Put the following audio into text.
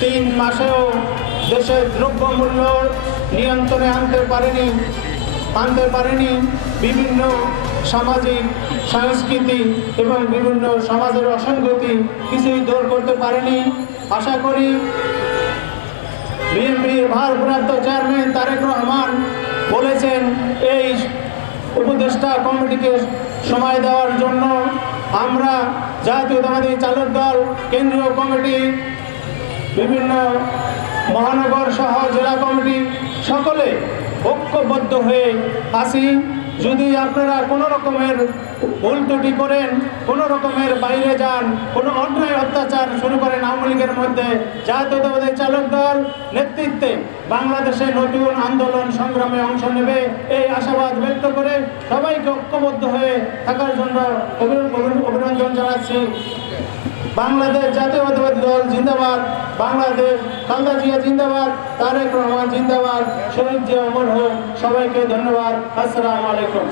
তিন মাসেও দেশের দ্রব্যমূল্য নিয়ন্ত্রণে আনতে পারেনি আনতে পারেনি বিভিন্ন সামাজিক সংস্কৃতি এবং বিভিন্ন সমাজের অসঙ্গতি কিছুই দূর করতে পারেনি। আশা করি বিএনপির ভারপ্রাপ্ত চেয়ারম্যান তারেক রহমান বলেছেন, এই উপদেষ্টা কমিটিকে সময় দেওয়ার জন্য আমরা জাতীয়তাবাদী চালক দল, কেন্দ্রীয় কমিটি বিভিন্ন মহানগর সহ জেলা কমিটি সকলে ঐক্যবদ্ধ হয়ে আছি যদি আপনারা কোনো রকমের ভুল ত্রুটি করেন, কোনো রকমের বাইরে যান, কোনো অন্যায় অত্যাচার শুরু করেন আওয়ামী লীগের মধ্যে, জাতীয়তাবাদী চালক দল নেতৃত্বে বাংলাদেশে নতুন আন্দোলন সংগ্রামে অংশ নেবে এই আশাবাদ ব্যক্ত করে সবাইকে ঐক্যবদ্ধ হয়ে থাকার জন্য অভি- অভি- অভিনন্দন জানাচ্ছি। বাংলাদেশ জাতীয়তাবাদী দল জিন্দাবাদ, বাংলাদেশ খালদা জিয়া জিন্দাবাদ, তারেক রহমান জিন্দাবাদ, শহীদ জিয়া অমর হোক, সবাইকে ধন্যবাদ, আসসালামু আলাইকুম।